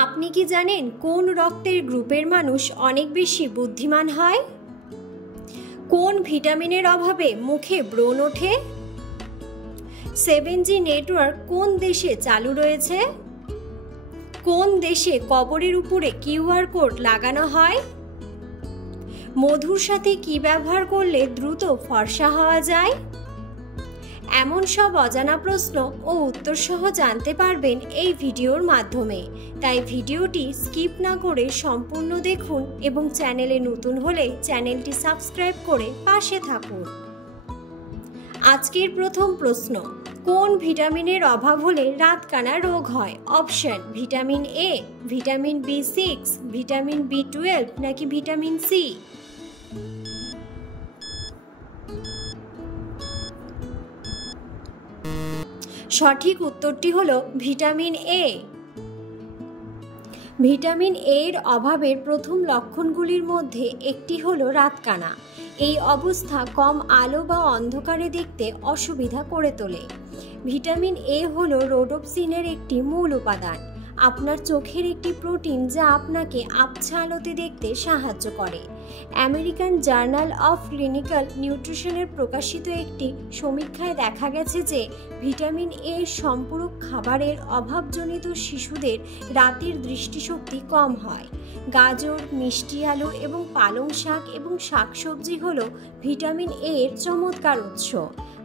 আপনি কি জানেন কোন রক্তের গ্রুপের মানুষ অনেক বেশি বুদ্ধিমান হয়? কোন ভিটামিনের অভাবে মুখে ব্রণ ওঠে? 7G নেটওয়ার্ক কোন দেশে চালু রয়েছে? কোন দেশে কবরের উপরে QR কোড লাগানো হয়? মধুর সাথে কি ব্যবহার করলে দ্রুত ফর্সা হওয়া যায়? এমন সব অজানা প্রশ্ন ও উত্তর সহ জানতে পারবেন এই ভিডিওর মাধ্যমে। তাই ভিডিওটি স্কিপ না করে সম্পূর্ণ দেখুন এবং চ্যানেলে নতুন হলে চ্যানেলটি সাবস্ক্রাইব করে পাশে থাকুন। আজকের প্রথম প্রশ্ন, কোন ভিটামিনের অভাব হলে রাতকানা রোগ হয়? Option: vitamin A, vitamin B6, vitamin B12 নাকি ভিটামিন সি? সঠিক উত্তরটি হলো ভিটামিন এ। ভিটামিন এর অভাবের প্রথম লক্ষণগুলির মধ্যে একটি হলো রাতকানা। এই অবস্থা কম আলো বা অন্ধকারে দেখতে অসুবিধা করে তোলে। ভিটামিন এ হলো রোডোপসিনের একটি মূল উপাদান। আপনার চোখের একটি প্রোটিন যা আপনাকে আবছা আলোতে দেখতে সাহায্য করে। আমেরিকান জার্নাল অফ ক্লিনিক্যাল নিউট্রিশনের প্রকাশিত একটি সমীক্ষায় দেখা গেছে যে ভিটামিন এ সম্পূরক খাবারের অভাবজনিত শিশুদের রাতের দৃষ্টিশক্তি কম হয়। গাজর, মিষ্টি আলু এবং পালং শাক এবং শাকসবজি হলো ভিটামিন এর চমৎকার উৎস।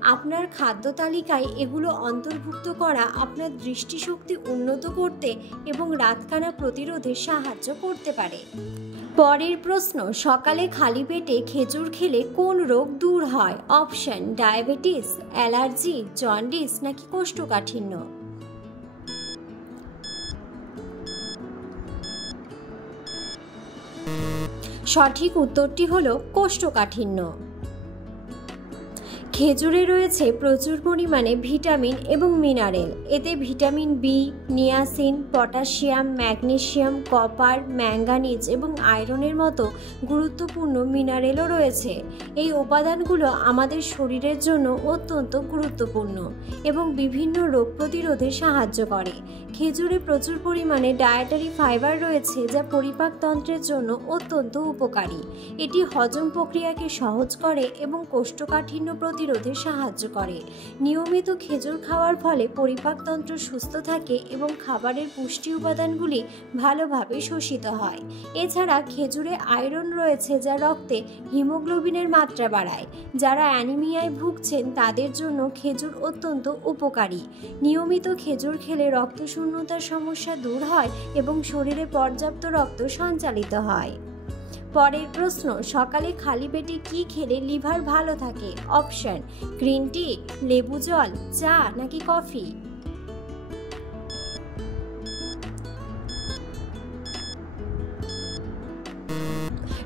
আপনার খাদ্য তালিকায় এগুলো অন্তর্ভুক্ত করা আপনার দৃষ্টিশক্তি উন্নত করতে এবং রাতকানা প্রতিরোধে সাহায্য করতে পারে। পরের প্রশ্ন, সকালে খালি পেটে খেজুর খেলে কোন রোগ দূর হয়? অপশন: ডায়াবেটিস, অ্যালার্জি, জন্ডিস নাকি কোষ্ঠকাঠিন্য? সঠিক উত্তরটি হলো কোষ্ঠকাঠিন্য। খেজুরে রয়েছে প্রচুর পরিমাণে ভিটামিন এবং মিনারেল। এতে vitamin B, niacin, potassium, magnesium, copper, manganese এবং আয়রনের মতো গুরুত্বপূর্ণ মিনারেলও রয়েছে। এই উপাদানগুলো আমাদের শরীরের জন্য অত্যন্ত গুরুত্বপূর্ণ এবং বিভিন্ন রোগ প্রতিরোধে সাহায্য করে। খেজুরে প্রচুর পরিমাণে ডায়েটারি ফাইবার রয়েছে যা পরিপাকতন্ত্রের জন্য অত্যন্ত উপকারী। এটি হজম প্রক্রিয়াকে সহজ করে এবং কোষ্ঠকাঠিন্য প্রতিরোধে সাহায্য করে। নিয়মিত খেজুর খাওয়ার ফলে পরিপাকতন্ত্র সুস্থ থাকে এবং খাবারের পুষ্টি উপাদানগুলি ভালোভাবে শোষিত হয়। এছাড়া খেজুরে আয়রন রয়েছে যা রক্তে হিমোগ্লোবিনের মাত্রা বাড়ায়। যারা অ্যানিমিয়ায় ভুগছেন তাদের জন্য খেজুর অত্যন্ত উপকারী। নিয়মিত খেজুর খেলে রক্তশূন্যতার সমস্যা দূর হয় এবং শরীরে পর্যাপ্ত রক্ত সঞ্চালিত হয়। পরের প্রশ্ন, সকালে খালি পেটে কি খেলে লিভার ভালো থাকে? অপশন: গ্রিন টি, লেবু জল, চা নাকি কফি?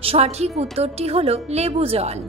সঠিক উত্তরটি হলো লেবু জল।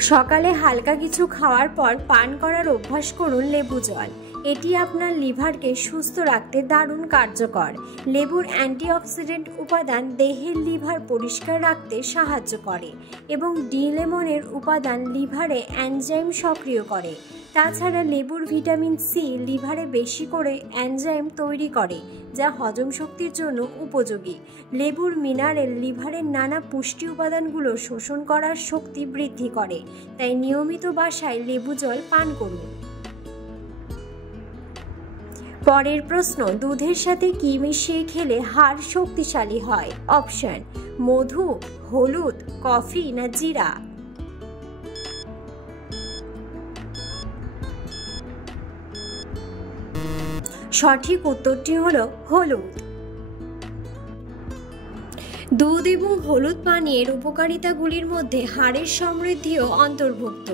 সকালে হালকা কিছু খাওয়ার পর পান করার অভ্যাস করুন লেবু জল। এটি আপনার লিভারকে সুস্থ রাখতে দারুণ কার্যকর। লেবুর অ্যান্টিঅক্সিডেন্ট উপাদান দেহের লিভার পরিষ্কার রাখতে সাহায্য করে এবং ডি-লেমনের উপাদান লিভারে এনজাইম সক্রিয় করে। তাছাড়া লেবুর ভিটামিন সি লিভারে বেশি করে এনজাইম তৈরি করে যা হজম শক্তির জন্য উপযোগী। লেবুর মিনারেল লিভারের নানা পুষ্টি উপাদানগুলো শোষণ করার শক্তি বৃদ্ধি করে। তাই নিয়মিত বাসায় লেবু জল পান করুন। পরের প্রশ্ন, দুধের সাথে কি মিশিয়ে খেলে হাড় শক্তিশালী হয়? অপশন: মধু, হলুদ, কফি না জিরা? সঠিক উত্তরটি হলো হলুদ। দুধ এবং হলুদ পানীয়ের উপকারিতাগুলির মধ্যে হাড়ের সমৃদ্ধিও অন্তর্ভুক্ত।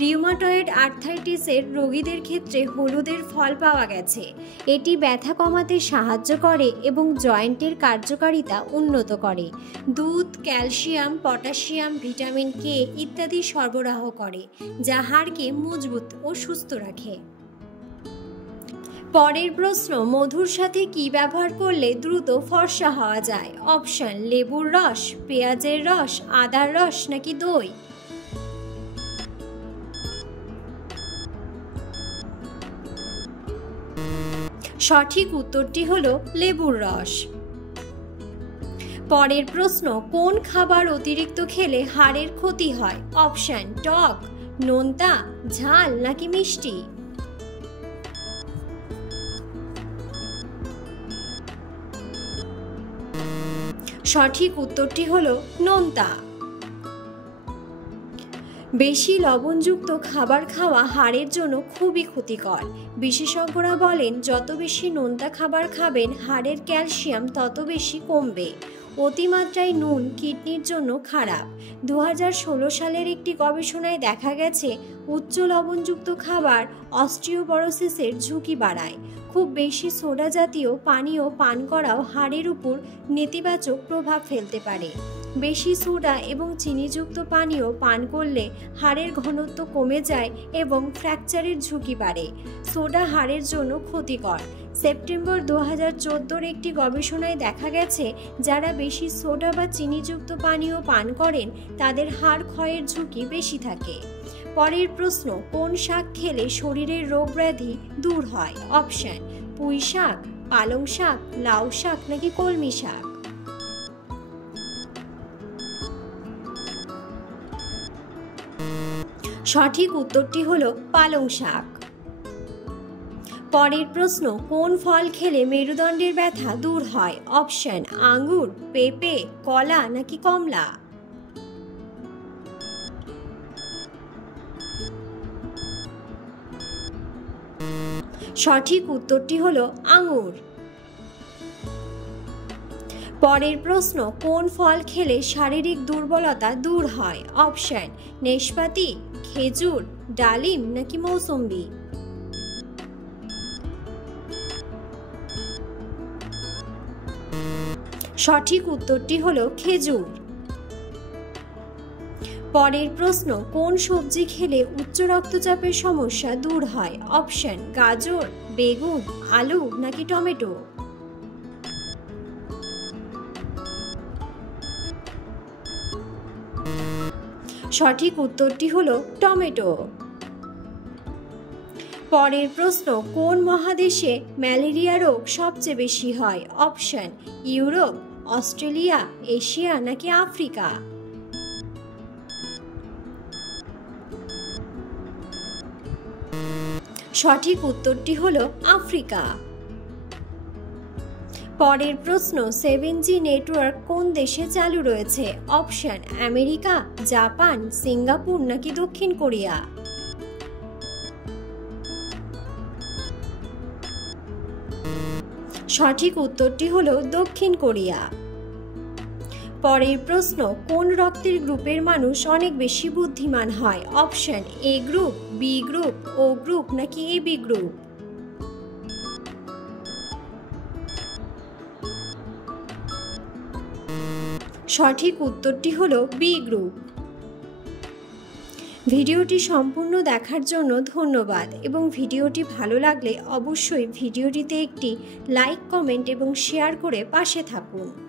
রিউমাটয়েড আর্থ্রাইটিসের রোগীদের ক্ষেত্রে হলুদের ফল পাওয়া গেছে। এটি ব্যথা কমাতে সাহায্য করে এবং জয়েন্টের কার্যকারিতা উন্নত করে। দুধ ক্যালসিয়াম, পটাশিয়াম, ভিটামিন কে ইত্যাদি সরবরাহ করে যা হাড়কে মজবুত ও সুস্থ রাখে। পরের প্রশ্ন, মধুর সাথে কি ব্যবহার করলে দ্রুত ফর্সা হওয়া যায়? অপশন: লেবুর রস, পেঁয়াজের রস, আদার রস নাকি দই? সঠিক উত্তরটি হলো লেবুর রস। পরের প্রশ্ন, কোন খাবার অতিরিক্ত খেলে হাড়ের ক্ষতি হয়? অপশন টক, নোনতা, ঝাল নাকি মিষ্টি? সঠিক উত্তরটি হলো নোনতা। বেশি লবণযুক্ত খাবার খাওয়া হাড়ের জন্য খুবই ক্ষতিকর। বিশেষজ্ঞরা বলেন যত বেশি নোনতা খাবার খাবেন হাড়ের ক্যালসিয়াম তত বেশি কমবে। অতিমাত্রায় নুন কিডনির জন্য খারাপ। 2016 সালের একটি গবেষণায় দেখা গেছে উচ্চ লবণযুক্ত খাবার অস্টিওপরোসিসের ঝুঁকি বাড়ায়। খুব বেশি সোডা জাতীয় পানীয় পান করাও হাড়ের উপর নেতিবাচক প্রভাব ফেলতে পারে। বেশি সোডা এবং চিনিযুক্ত পানীয় পান করলে হাড়ের ঘনত্ব কমে যায় এবং ফ্র্যাকচারের ঝুঁকি বাড়ে। সোডা হাড়ের জন্য ক্ষতিকর। সেপ্টেম্বর 2014 একটি গবেষণায় দেখা গেছে যারা বেশি সোডা বা চিনিযুক্ত পানীয় পান করেন তাদের হাড় ক্ষয়ের ঝুঁকি বেশি থাকে। পরের প্রশ্ন, কোন শাক খেলে শরীরের রোগ ব্যাধি দূর হয়? অপশন পুঁই শাক, পালং শাক, লাউ শাক নাকি কলমি শাক? সঠিক উত্তরটি হলো পালং শাক। পরের প্রশ্ন, কোন ফল খেলে মেরুদণ্ডের ব্যথা দূর হয়? অপশন আঙ্গুর, পেঁপে, কলা নাকি কমলা? সঠিক উত্তরটি হলো আঙ্গুর। পরের প্রশ্ন, কোন ফল খেলে শারীরিক দুর্বলতা দূর হয়? অপশন নাশপাতি, খেজুর, ডালিম নাকি মৌসুম্বি? সঠিক উত্তরটি হলো খেজুর। পরের প্রশ্ন, কোন সবজি খেলে উচ্চ রক্তচাপের সমস্যা দূর হয়? অপশন গাজর, বেগুন, আলু নাকি টমেটো? সঠিক উত্তরটি হলো টমেটো। পরের প্রশ্ন, কোন মহাদেশে ম্যালেরিয়া রোগ সবচেয়ে বেশি হয়? অপশন ইউরোপ, অস্ট্রেলিয়া, এশিয়া নাকি আফ্রিকা? সঠিক উত্তরটি হলো আফ্রিকা। পরের প্রশ্ন, 7G নেটওয়ার্ক কোন দেশে চালু রয়েছে? অপশন আমেরিকা, জাপান, সিঙ্গাপুর নাকি দক্ষিণ কোরিয়া? সঠিক উত্তরটি হলো দক্ষিণ কোরিয়া। পরের প্রশ্ন, কোন রক্তের গ্রুপের মানুষ অনেক বেশি বুদ্ধিমান হয়? Option A group, B group, O group নাকি এবি গ্রুপ? সঠিক উত্তরটি হলো বি গ্রুপ। ভিডিওটি সম্পূর্ণ দেখার জন্য ধন্যবাদ এবং ভিডিওটি ভালো লাগলে অবশ্যই ভিডিওটিতে একটি লাইক, কমেন্ট এবং শেয়ার করে পাশে থাকুন।